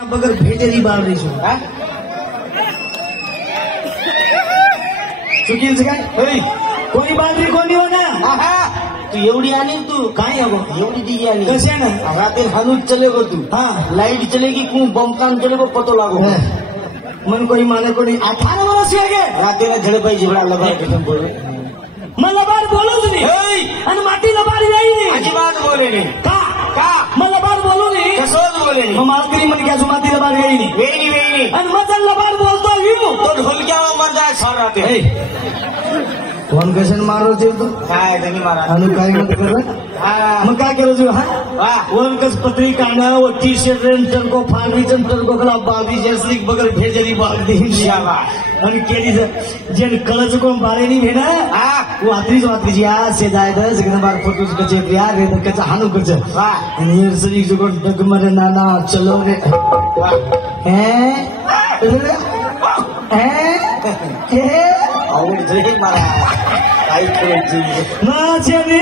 बगर भेटेली बाळ रही છું હા चुकीचं काय होय कोणी बांधली कोणी हो ना आहा तू एवढी आली तू काय अगो एवढी दी आली कशानं रात हनुज चलेगो तू हाँ लाइट चलेगी कु बम काम चलेगो पतो लागो मन कोई माने कोणी 18 वर्ष आहे रात झड़े पाई झगड़ा लगा कसम बोले मला बार बोलू तुम्ही होय आणि मातीला बार याई नाही अजिबात बोले नाही का का मला बार बोलू नाही कसोच बोले नाही मग मालकरी म्हणे की अजून मातीला बार याई नाही वेणी आणि मजल बार बोलतो येऊ तो ढोलक्या मर जाए सर राते कोण कशाने मारो ते तू काय त्यांनी मारा अनु काय म्हणत कर मग काय केलं तू हा वाह वनकस पत्री काना वो टी शर्ट रेंटर को फाड़ी जंतर को गला बाबी जैसली बगल भेजरी बाग दी शाबाश आणि केली जेन कळच को बारे नहीं भेना हां वो आत्री जी आ से जाय दस गन बार फोटोज कचे यार रे तर कचा हानु कच वाह आणि ये सरी जो डगमर नाना चलो रे हैं हे आवड जही मारा काय करायची नाचने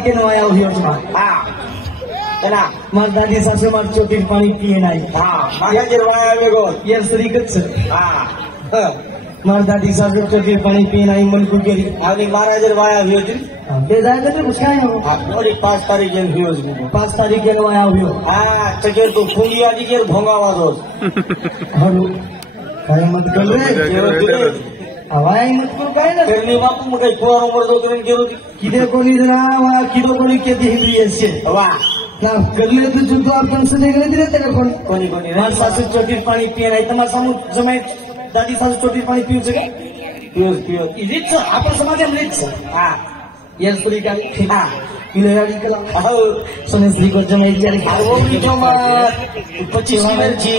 के नवाया हुई मार दादी सासू मार चोटी पाणी पिए नाही माझ्या जिरवाया वेगो ये स्त्रीकच हा मार दादी सासू चोटी पाणी पिए नाही मन को गेली आणि महाराज जिरवाया हुई होती बे जायचं ते कुछ काय हो थोड़ी 5 तारीख जन हुई होती 5 तारीख के नवाया हुई हा चकेर तो फुंगी आदि के भोंगा वाजो हरु काय मत कर रे हवाई मत को काय ना करनी बापू मग कुवार उमर दो करून केलो किदे कोणी जरा वा किदो कोणी केती हिंदी असे वाह ना करले तो जुद्ध आपण सदे गेले दिले त्याला कोणी कोणी मार सासू चोटी पाणी पिए नाही तर मला समोर जमाय दादी सासू चोटी पाणी पिऊचं काय पियो इजीच आपण समाजामध्येच हा ये स्त्री का हा इलेराडी कला हो सोने स्त्री को जमाय जारी वो भी जो मत 25 एनर्जी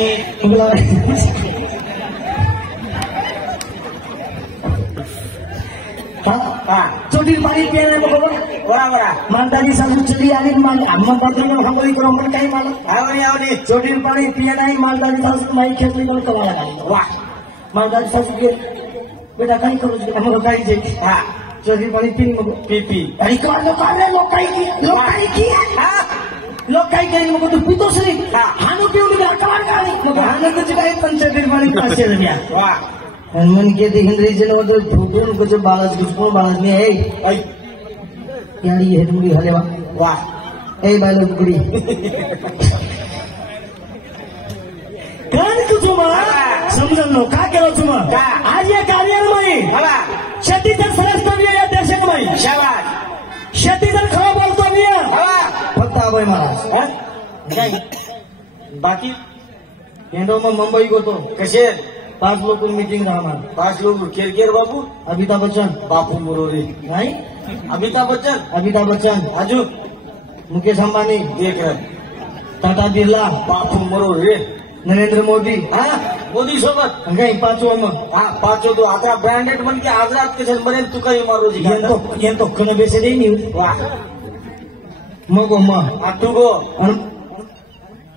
चोटी पाणी पिए नाही बरोबर मानदादी सासू चली आली आम्हा बाजूला हमरी करून पण काही मला आवडी चोटी पाणी पिए नाही मानदादी सासू माई खेतली पण कमाला नाही वाह मानदादी सासू के बेटा काही करू आम्हाला काही जे हा चोटी पाणी पिनी मग पी आणि तो लोक काही केली मग तू पितोस रे हानू पिऊन कमाल काढली मग हानू तुझी काही पंचायत पाणी पाचशे रुपया वाह मन के हिंदी जन मतलब फोटो कुछ बालस कुछ कौन बालस में है यार ये हेडमुड़ी हले वाह ए बालो गुड़ी कान तुझो मा समजन नो का केलो तुम आज या कार्यालय में शेती तर सरस करली या देशामध्ये शाबाश शेती तर खरं बोलतो मी फक्त आबाई महाराज काय बाकी येंडो में मुंबई को तो कसे 5 लोग मीटिंग रहा 5 लोग केरकेर बाबू अमिताभ बच्चन बापू मुरोरे नहीं अमिताभ बच्चन आजू मुकेश अंबानी देख रहे टाटा बिर्ला बापू मुरोरे नरेंद्र मोदी हा मोदी सोबत काही 5 मग हा 5 तो आता ब्रँडेड म्हणजे आजरात कशाला बरेल तू काही मारो जी ये तो कने बेसे देई नी वाह मग तू गो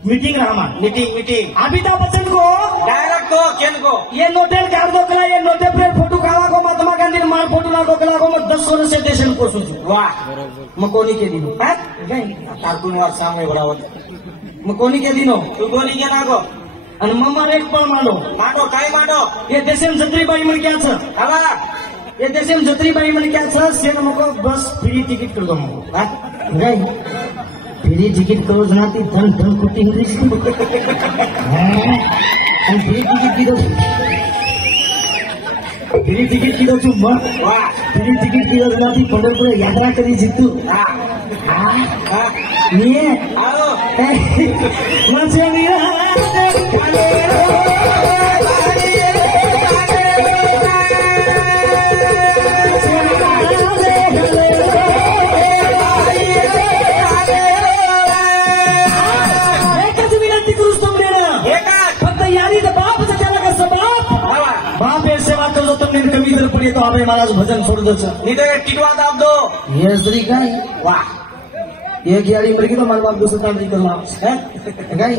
मीटिंग रहा मीटिंग मीटिंग अमिताभ बच्चन को डायरेक्ट को केन को ये नोटेल कर दो कला ये नोटे पर फोटो खावा को महात्मा गांधी मार फोटो ना को कला को 10 वर्ष से देशन को सोचो वाह मकोनी के दिन कार्टून और सामने बड़ा होता मकोनी के दिनो तू कोणी के नागो आणि मम्मा एक पण मांडो मांडो काय मांडो ये देशम जत्रीबाई म्हण क्या छ हवा ये देशम जत्रीबाई म्हण क्या छ सेन मको बस फ्री टिकट कर दो नहीं फ्री टिकट करो जना ती धन धन कुटी इंग्लिश आणि फ्री टिकट की दो तू मत वाह फ्री टिकट की दो जना ती पंढरपूर यात्रा करी जितू निये आओ मचे निये कमी जर पुढे तो आपण महाराज भजन सोड दो निधे टिकवा दाब दो ये श्री काय वाह एक यारी मर की तो मालवा दुसरं काम नाही करला काय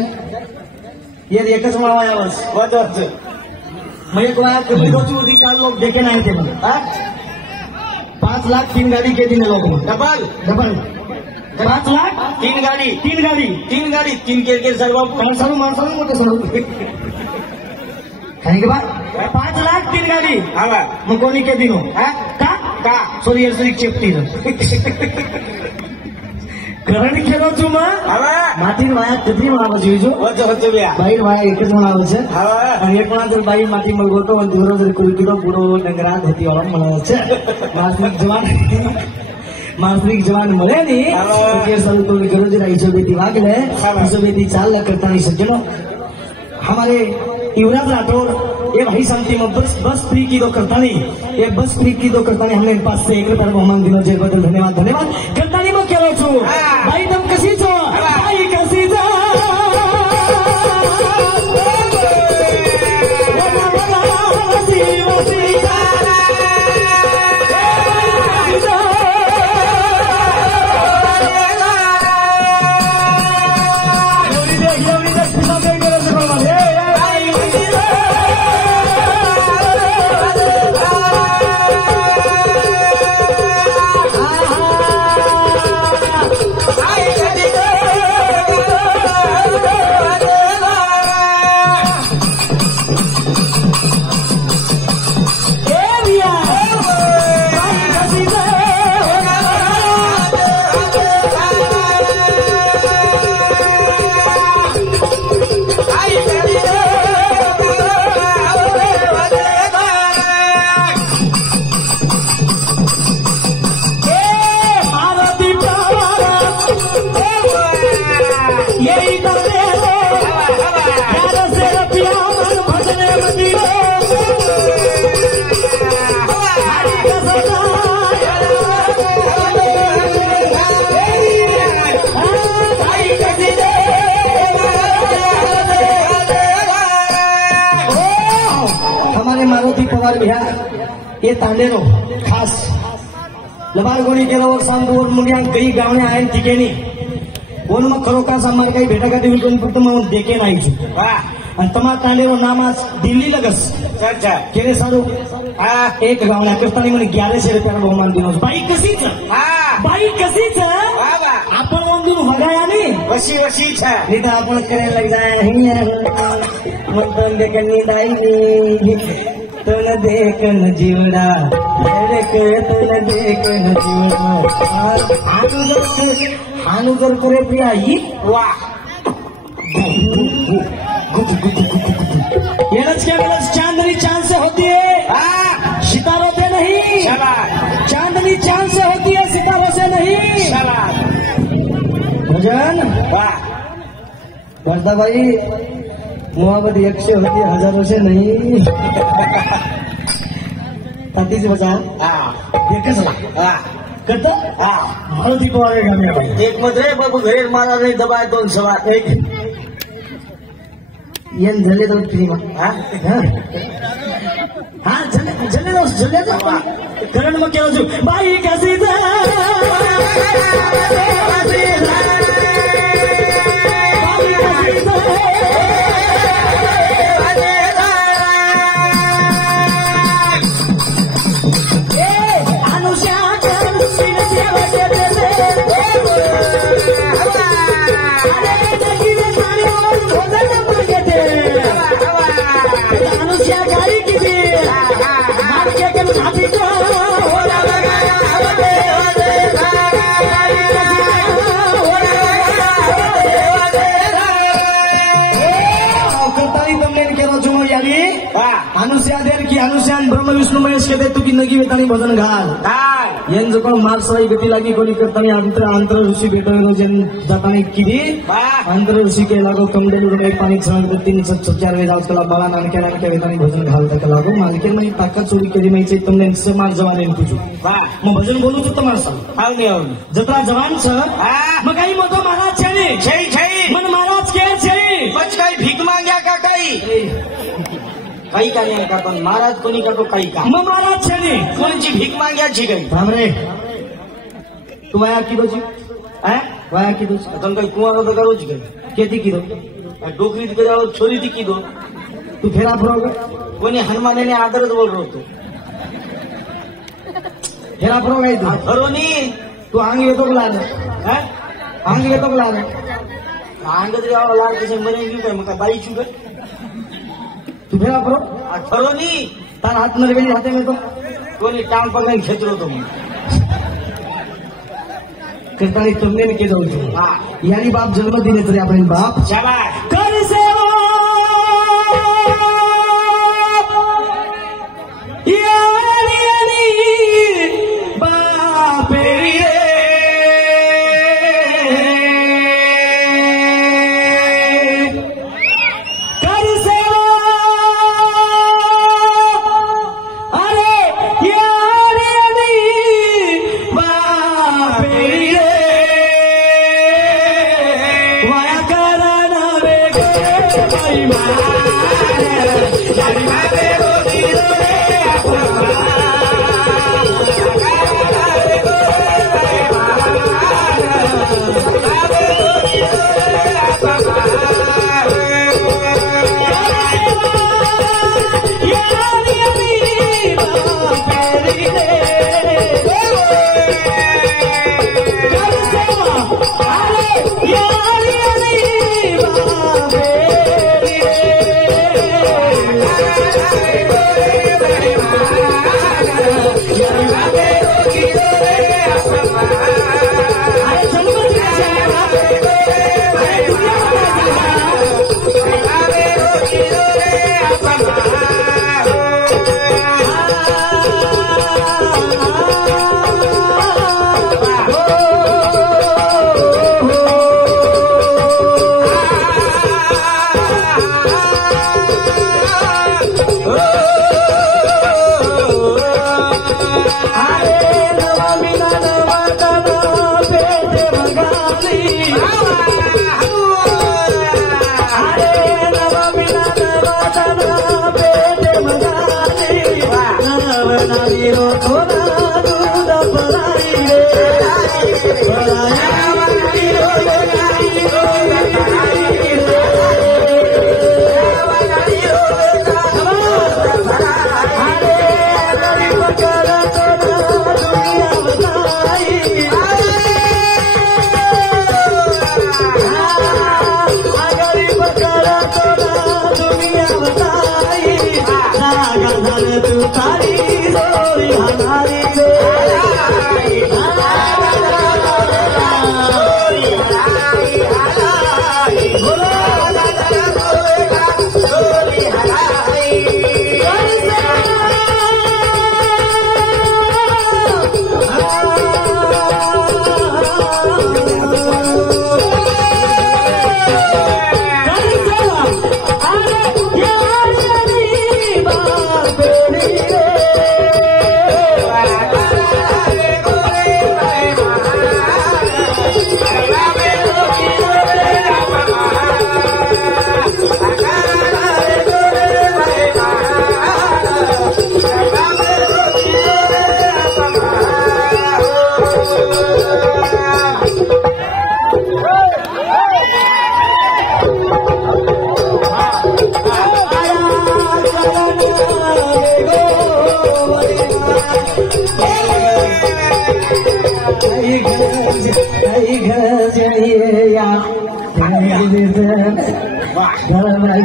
ये एकच मावा यावस वदत मग एक वेळा कमी दोची उदी काल लोक देखे नाही ते मला 5 लाख 3 गाड़ी के दिन लोग डबल डबल 5 लाख 3 गाड़ी 3 गाड़ी 3 के सर्व माणसाला मोठे सोडू खाने के बाद 5 लाख 3 गाड़ी हवा मग कोणी के दिनो का सोरी चेपती करण खेळो છું हवा માટી વાયા કેટલી બનાવો જોઈજો વધ વ્યા બાઈ વાયા એક જ બનાવે છે हवा અને એક વાર બાઈ માટી માં ગોતો અને દીવરો જરી કોઈ કિલો પૂરો ડંગરા ધતી વાળો બનાવે છે मानसिक जवान મળે ની કે સૌ કોઈ ગરોજ રાઈજો બેટી વાગલે ઈસો બેટી ચાલ કરતા नहीं सज्जनों हमारे युवराज राठौर ये भाई शांति में बस फ्री की दो करता नहीं ये बस फ्री की दो करता नहीं हमने पास से 1 रुपया बहुमान दिनो जे बदल धन्यवाद धन्यवाद करता नहीं मग केलो छु भाई तुम कशी छो भाई कशी छो ये तांडेनो खास लबारगोणी केलं वर सांगून मुंड्या काही गावणे आहे तिके नाही कोण मग खरोखर समार काही भेटा का देऊ कोण फक्त मग देखे नाही आणि तमा तांडेनो नाम आज दिल्ली लगस अच्छा केले सारू एक गावना करताना म्हणे 1100 रुपया बहुमान दिनोस बाई कशीच बाई कशीच आपण वंदून भगाया नाही वशी वशीच नाही तर आपण करायला लागला मग देखणी नाही तन देखन जीवडा तन देखन जीवडा हानु जर करे प्रिया ही वाह चांदनी चांद से होती है सितारों से नहीं चांदनी चांद से होती है सितारों से नहीं भजन वाह भाई मोहब्बत 100 होती है हजारों से नहीं तातीच बचा देखच करतो मारुती पवार गामी एक मध्ये बाबू घरी मारा नाही दबाय 2 सवा एक येन झाले तर फ्री हा झाले करण मग केलं बाई कशी बाई मनुष्यान ब्रह्म विष्णू महेश के तू की नगी वेतानी भजन घाल यांचं पण मार्सवाई गती लागी कोणी करताना अंतर ऋषी भेटवलं जन जाताना किती अंतर ऋषी के लागो कमडेल पाणी छळ तीन 4 वेळा त्याला बाळा नानक्या वेतानी भजन घालता का लागो मालकी नाही ताकद चोरी केली माहिती तुमने मार जवान तुझी मग भजन बोलू तू तुम्हाला जत्रा जवान छ मग काही मोठो महाराज छे मन महाराज के काही भीक माग्या का काही का नाही का पण महाराज कोणी करतो काही का मग महाराज छे कोणची भीक माग्याची काही बापरे तू वाया किलोची वाया किलोची आता काही कुमार करूची काही किती किलो डोकरी तिकडे छोरी ती किलो तू फेरा फुराव कोणी हनुमानाने आदरच बोल होतो फेरा फुराव काय तू ठरवणी तू अंग येतो का लाल अंग येतो का लाल अंग तरी लाल कसे म्हणे घेऊ काय मग बाईची काय तू फेरा फुराव ठरवणी तार हात मध्ये गेली हाते मिळतो कोणी काम पगार खेचलो होतो मग करताना तुमने के जाऊ यानी बाप जन्म दिले तरी आपण बाप कर सेवा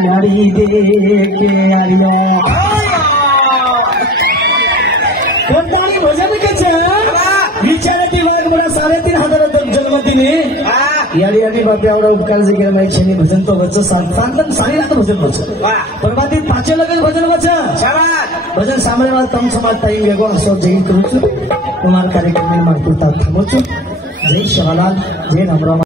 गाड़ी दे के आलिया कोणताही भजन विचाराती मला 3,500 जन्मदिनी याडी आणि बापे एवढा उपकार जे केला नाही छेनी भजन तो वच सांगताना सांगितलं भजन वच परवाती पाचे लगन भजन वच भजन सांभळेवा तम समाज ताई वेगो असो जय करूछु कुमार कार्यक्रम में मारतो थांबवछु जय शिवालाल जय रामराव